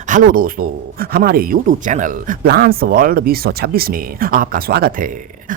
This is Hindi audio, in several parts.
हेलो दोस्तों, हमारे YouTube चैनल प्लांट्स वर्ल्ड 2026 में आपका स्वागत है।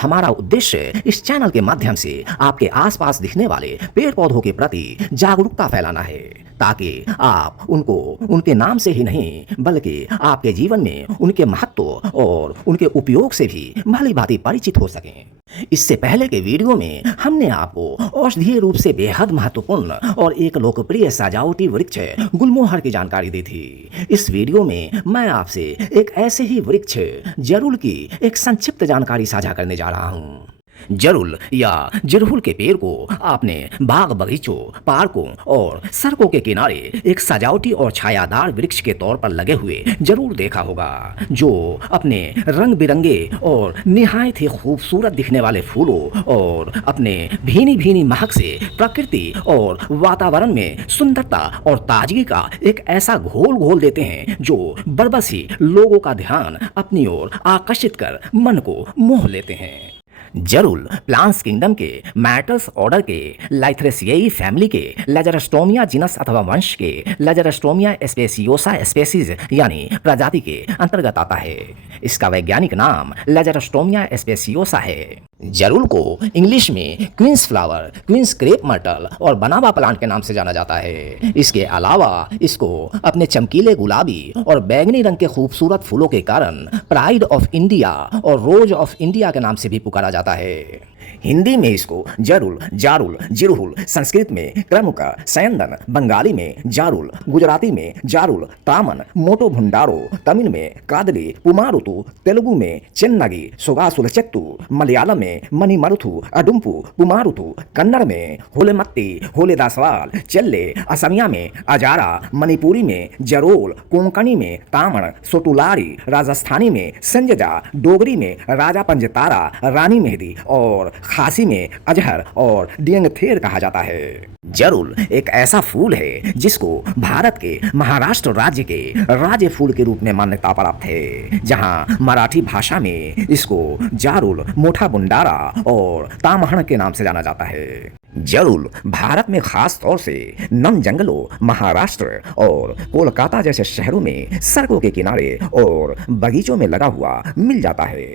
हमारा उद्देश्य इस चैनल के माध्यम से आपके आसपास दिखने वाले पेड़ पौधों के प्रति जागरूकता फैलाना है, ताकि आप उनको उनके नाम से ही नहीं बल्कि आपके जीवन में उनके महत्व और उनके उपयोग से भी भली भांति परिचित हो सकें। इससे पहले के वीडियो में हमने आपको औषधीय रूप से बेहद महत्वपूर्ण और एक लोकप्रिय सजावटी वृक्ष गुलमोहर की जानकारी दी थी। इस वीडियो में मैं आपसे एक ऐसे ही वृक्ष जरुल की एक संक्षिप्त जानकारी साझा करने जा रहा हूँ। जरुल या जिरहुल के पेड़ को आपने बाग बगीचों, पार्कों और सड़कों के किनारे एक सजावटी और छायादार वृक्ष के तौर पर लगे हुए जरूर देखा होगा, जो अपने रंग बिरंगे और निहायत ही खूबसूरत दिखने वाले फूलों और अपने भीनी भीनी महक से प्रकृति और वातावरण में सुंदरता और ताजगी का एक ऐसा घोल घोल देते हैं जो बरबस ही लोगों का ध्यान अपनी ओर आकर्षित कर मन को मोह लेते हैं। जरुल प्लांट्स किंगडम के मैटल्स ऑर्डर के लाइथ्रेसिएई फैमिली के लेजरस्टोमिया जीनस अथवा वंश के लेजरस्टोमिया स्पेसियोसा स्पेसीज यानी प्रजाति के अंतर्गत आता है। इसका वैज्ञानिक नाम लेजरस्टोमिया स्पेसियोसा है। जरुल को इंग्लिश में queen's flower, queen's crepe myrtle और बनावा प्लांट के नाम से जाना जाता है। इसके अलावा इसको अपने चमकीले गुलाबी और बैंगनी रंग के खूबसूरत फूलों के कारण प्राइड ऑफ इंडिया और रोज ऑफ इंडिया के नाम से भी पुकारा जाता है। हिंदी में इसको जरुल, जारुल, जिरहुल, संस्कृत में क्रमुक, सयंदन, बंगाली में जारुल, गुजराती में जारुल, तामन, मोटो भुंडारो, तमिल में कादली, पुमारुतु, तेलुगु में चेन्नगी, सुगासुल चेत्तु, मलयालम में मणिमरुथु, अडुम्पु, पुमारुतु, कन्नड़ में होलेमत्ती, होलेदासवाल, चेल्ले, असमिया में अजारा, मणिपुरी में जरोल, कोंकणी में तामण, सोटुलारी, राजस्थानी में संजजा, डोगरी में राजा पंजतारा, रानी मेहदी और खासी में अजहर और डियंगथेर कहा जाता है। जरुल एक ऐसा फूल है जिसको भारत के महाराष्ट्र राज्य के राज्य फूल के रूप में मान्यता प्राप्त है, जहां मराठी भाषा में इसको जारुल, मोठा बुंडारा और तामहण के नाम से जाना जाता है। जरुल भारत में खास तौर से नम जंगलों, महाराष्ट्र और कोलकाता जैसे शहरों में सड़कों के किनारे और बगीचों में लगा हुआ मिल जाता है।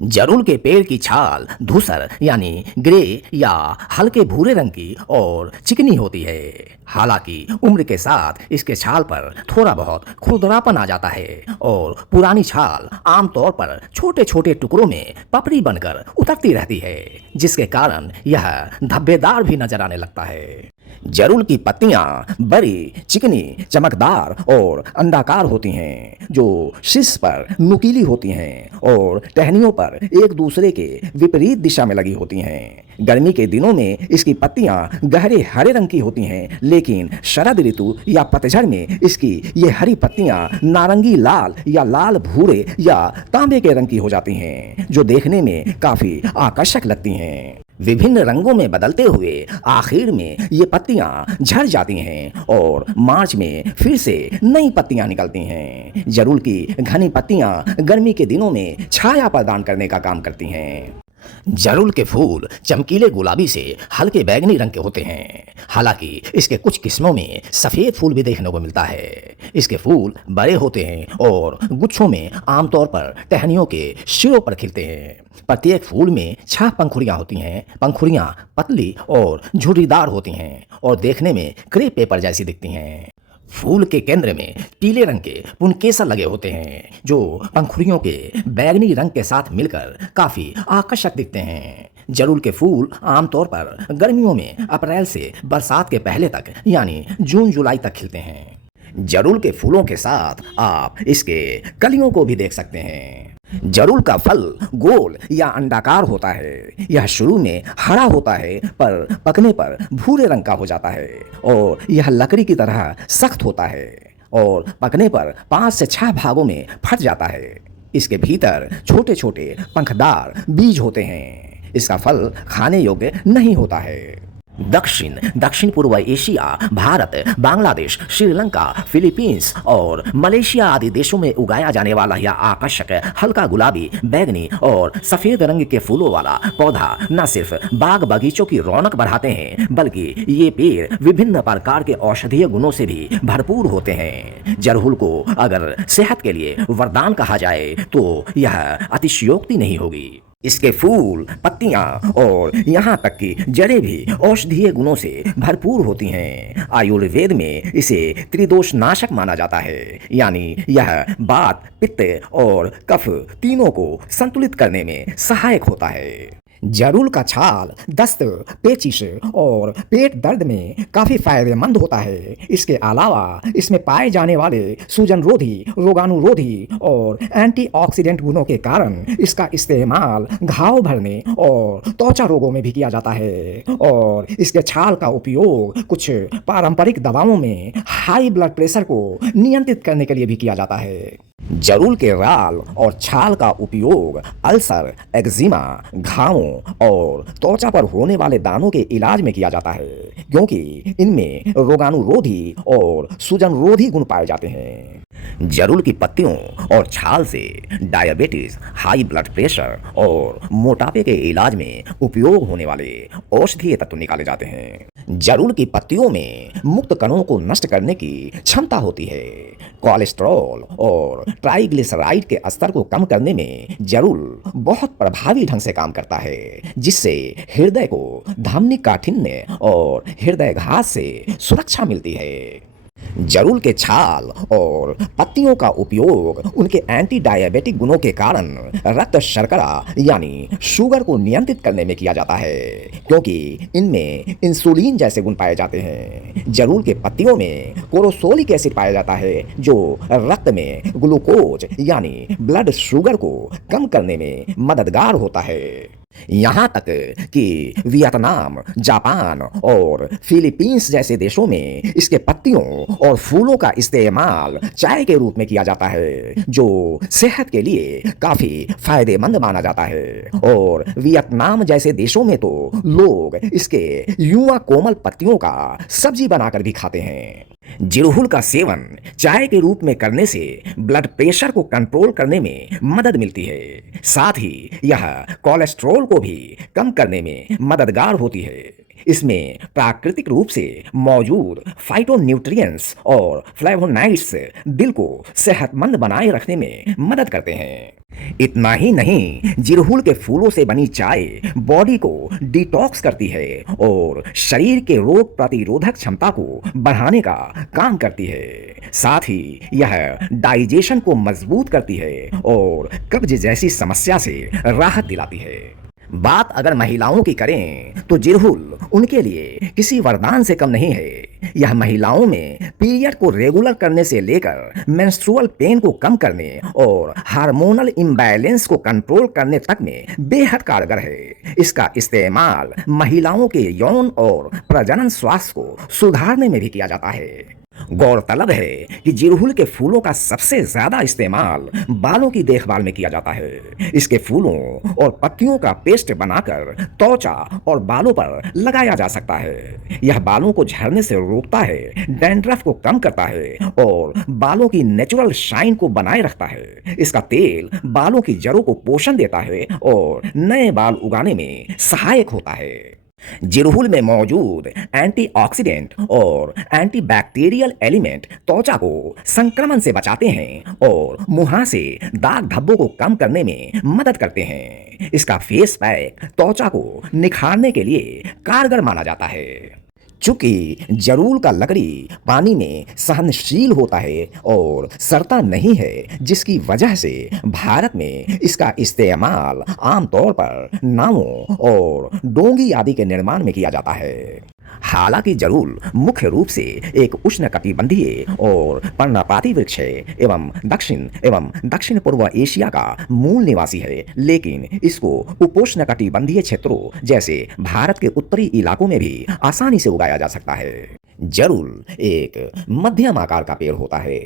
जरुल के पेड़ की छाल धूसर यानी ग्रे या हल्के भूरे रंग की और चिकनी होती है। हालांकि उम्र के साथ इसके छाल पर थोड़ा बहुत खुरदरापन आ जाता है और पुरानी छाल आमतौर पर छोटे छोटे टुकड़ों में पपड़ी बनकर उतरती रहती है, जिसके कारण यह धब्बेदार भी नजर आने लगता है। जरुल की पत्तियां बड़ी, चिकनी, चमकदार और अंडाकार होती हैं, जो शीर्ष पर नुकीली होती हैं और टहनियों पर एक दूसरे के विपरीत दिशा में लगी होती हैं। गर्मी के दिनों में इसकी पत्तियां गहरे हरे रंग की होती हैं, लेकिन शरद ऋतु या पतझड़ में इसकी ये हरी पत्तियां नारंगी लाल या लाल भूरे या तांबे के रंग की हो जाती हैं, जो देखने में काफी आकर्षक लगती हैं। विभिन्न रंगों में बदलते हुए आखिर में ये पत्तियां झड़ जाती हैं और मार्च में फिर से नई पत्तियां निकलती हैं। जरुल की घनी पत्तियां गर्मी के दिनों में छाया प्रदान करने का काम करती हैं। जरुल के फूल चमकीले गुलाबी से हल्के बैंगनी रंग के होते हैं। हालांकि इसके कुछ किस्मों में सफेद फूल भी देखने को मिलता है। इसके फूल बड़े होते हैं और गुच्छों में आमतौर पर टहनियों के सिरों पर खिलते हैं। प्रत्येक फूल में 6 पंखुड़ियां होती हैं। पंखुड़ियां पतली और झुर्रीदार होती हैं और देखने में क्रेप पेपर जैसी दिखती हैं। फूल के केंद्र में पीले रंग के पुनकेसर लगे होते हैं, जो पंखुड़ियों के बैंगनी रंग के साथ मिलकर काफी आकर्षक दिखते हैं। जरुल के फूल आमतौर पर गर्मियों में अप्रैल से बरसात के पहले तक यानी जून जुलाई तक खिलते हैं। जरुल के फूलों के साथ आप इसके कलियों को भी देख सकते हैं। जरुल का फल गोल या अंडाकार होता है। यह शुरू में हरा होता है, पर पकने पर भूरे रंग का हो जाता है और यह लकड़ी की तरह सख्त होता है और पकने पर 5 से 6 भागों में फट जाता है। इसके भीतर छोटे छोटे पंखदार बीज होते हैं। इसका फल खाने योग्य नहीं होता है। दक्षिण पूर्व एशिया, भारत, बांग्लादेश, श्रीलंका, फिलीपींस और मलेशिया आदि देशों में उगाया जाने वाला यह आकर्षक हल्का गुलाबी, बैंगनी और सफेद रंग के फूलों वाला पौधा न सिर्फ बाग बगीचों की रौनक बढ़ाते हैं, बल्कि ये पेड़ विभिन्न प्रकार के औषधीय गुणों से भी भरपूर होते हैं। जरहुल को अगर सेहत के लिए वरदान कहा जाए तो यह अतिशयोक्ति नहीं होगी। इसके फूल, पत्तियां और यहाँ तक कि जड़ें भी औषधीय गुणों से भरपूर होती हैं। आयुर्वेद में इसे त्रिदोष नाशक माना जाता है, यानी यह वात, पित्त और कफ तीनों को संतुलित करने में सहायक होता है। जरूल का छाल दस्त, पेचिश और पेट दर्द में काफी फायदेमंद होता है। इसके अलावा इसमें पाए जाने वाले सूजन रोधी, रोगाणुरोधी और एंटीऑक्सीडेंट गुणों के कारण इसका इस्तेमाल घाव भरने और त्वचा रोगों में भी किया जाता है। और इसके छाल का उपयोग कुछ पारंपरिक दवाओं में हाई ब्लड प्रेशर को नियंत्रित करने के लिए भी किया जाता है। जरूल के राल और छाल का उपयोग अल्सर, एक्जिमा, घावों और त्वचा पर होने वाले दानों के इलाज में किया जाता है, क्योंकि इनमें रोगाणुरोधी और सूजन रोधी गुण पाए जाते हैं। जरूल की पत्तियों और छाल से डायबिटीज, हाई ब्लड प्रेशर और मोटापे के इलाज में उपयोग होने वाले औषधीय तत्व निकाले जाते हैं। जरूल की पत्तियों में मुक्त कणों को नष्ट करने की क्षमता होती है। कोलेस्ट्रॉल और ट्राइग्लिसराइड के स्तर को कम करने में जरूल बहुत प्रभावी ढंग से काम करता है, जिससे हृदय को धमनी काठिन्य और हृदयघात से सुरक्षा मिलती है। जरूल के छाल और पत्तियों का उपयोग उनके एंटी डायबिटिक गुणों के कारण रक्त शर्करा यानी शुगर को नियंत्रित करने में किया जाता है, क्योंकि इनमें इंसुलिन जैसे गुण पाए जाते हैं। जरूल के पत्तियों में कोरोसोलिक एसिड पाया जाता है, जो रक्त में ग्लूकोज यानी ब्लड शुगर को कम करने में मददगार होता है। यहाँ तक कि वियतनाम, जापान और फिलीपींस जैसे देशों में इसके पत्तियों और फूलों का इस्तेमाल चाय के रूप में किया जाता है, जो सेहत के लिए काफी फायदेमंद माना जाता है। और वियतनाम जैसे देशों में तो लोग इसके युवा कोमल पत्तियों का सब्जी बनाकर भी खाते हैं। जिरहुल का सेवन चाय के रूप में करने से ब्लड प्रेशर को कंट्रोल करने में मदद मिलती है। साथ ही यह कोलेस्ट्रॉल को भी कम करने में मददगार होती है। इसमें प्राकृतिक रूप से मौजूद फाइटोन्यूट्रिएंट्स और फ्लेवोनाइड्स दिल को सेहतमंद बनाए रखने में मदद करते हैं। इतना ही नहीं, जिरहुल के फूलों से बनी चाय बॉडी को डिटॉक्स करती है और शरीर के रोग प्रतिरोधक क्षमता को बढ़ाने का काम करती है। साथ ही यह डाइजेशन को मजबूत करती है और कब्ज जैसी समस्या से राहत दिलाती है। बात अगर महिलाओं की करें तो जिरहुल उनके लिए किसी वरदान से कम नहीं है। यह महिलाओं में पीरियड को रेगुलर करने से लेकर मेंस्ट्रुअल पेन को कम करने और हार्मोनल इम्बैलेंस को कंट्रोल करने तक में बेहद कारगर है। इसका इस्तेमाल महिलाओं के यौन और प्रजनन स्वास्थ्य को सुधारने में भी किया जाता है। गौरतलब है कि जिरहुल के फूलों का सबसे ज्यादा इस्तेमाल बालों की देखभाल में किया जाता है। इसके फूलों और पत्तियों का पेस्ट बनाकर त्वचा और बालों पर लगाया जा सकता है। यह बालों को झड़ने से रोकता है, डैंड्रफ को कम करता है और बालों की नेचुरल शाइन को बनाए रखता है। इसका तेल बालों की जड़ों को पोषण देता है और नए बाल उगाने में सहायक होता है। जिरहुल में मौजूद एंटीऑक्सीडेंट और एंटीबैक्टीरियल एलिमेंट त्वचा को संक्रमण से बचाते हैं और मुहासे, दाग धब्बों को कम करने में मदद करते हैं। इसका फेस पैक त्वचा को निखारने के लिए कारगर माना जाता है। चूंकि जरूल का लकड़ी पानी में सहनशील होता है और सड़ता नहीं है, जिसकी वजह से भारत में इसका इस्तेमाल आमतौर पर नावों और डोंगी आदि के निर्माण में किया जाता है। हालांकि जरूल मुख्य रूप से एक उष्णकटिबंधीय और पर्णपाती वृक्ष है एवं दक्षिण पूर्व एशिया का मूल निवासी है, लेकिन इसको उपोष्णकटिबंधीय क्षेत्रों जैसे भारत के उत्तरी इलाकों में भी आसानी से उगाया जा सकता है। जरूल एक मध्यम आकार का पेड़ होता है।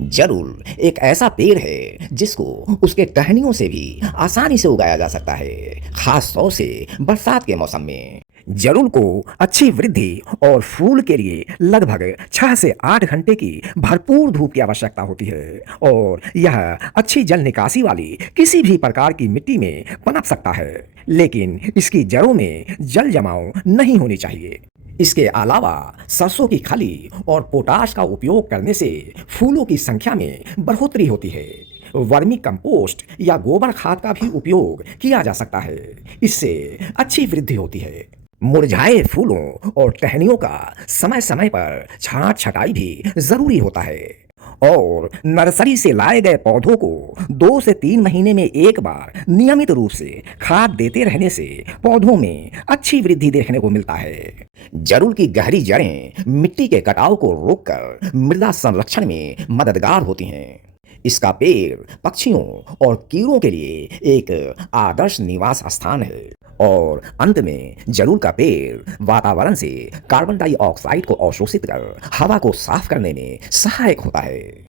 जरूल एक ऐसा पेड़ है जिसको उसके टहनियों से भी आसानी से उगाया जा सकता है, खास तौर से बरसात के मौसम में। जरुल को अच्छी वृद्धि और फूल के लिए लगभग 6 से 8 घंटे की भरपूर धूप की आवश्यकता होती है और यह अच्छी जल निकासी वाली किसी भी प्रकार की मिट्टी में पनप सकता है, लेकिन इसकी जड़ों में जल जमाव नहीं होनी चाहिए। इसके अलावा सरसों की खली और पोटाश का उपयोग करने से फूलों की संख्या में बढ़ोतरी होती है। वर्मी कंपोस्ट या गोबर खाद का भी उपयोग किया जा सकता है, इससे अच्छी वृद्धि होती है। मुरझाए फूलों और टहनियों का समय समय पर छांट छटाई भी जरूरी होता है और नर्सरी से लाए गए पौधों को 2 से 3 महीने में एक बार नियमित रूप से खाद देते रहने से पौधों में अच्छी वृद्धि देखने को मिलता है। जरुल की गहरी जड़ें मिट्टी के कटाव को रोककर मृदा संरक्षण में मददगार होती हैं। इसका पेड़ पक्षियों और कीड़ों के लिए एक आदर्श निवास स्थान है और अंत में जरुल का पेड़ वातावरण से कार्बन डाइऑक्साइड को अवशोषित कर हवा को साफ करने में सहायक होता है।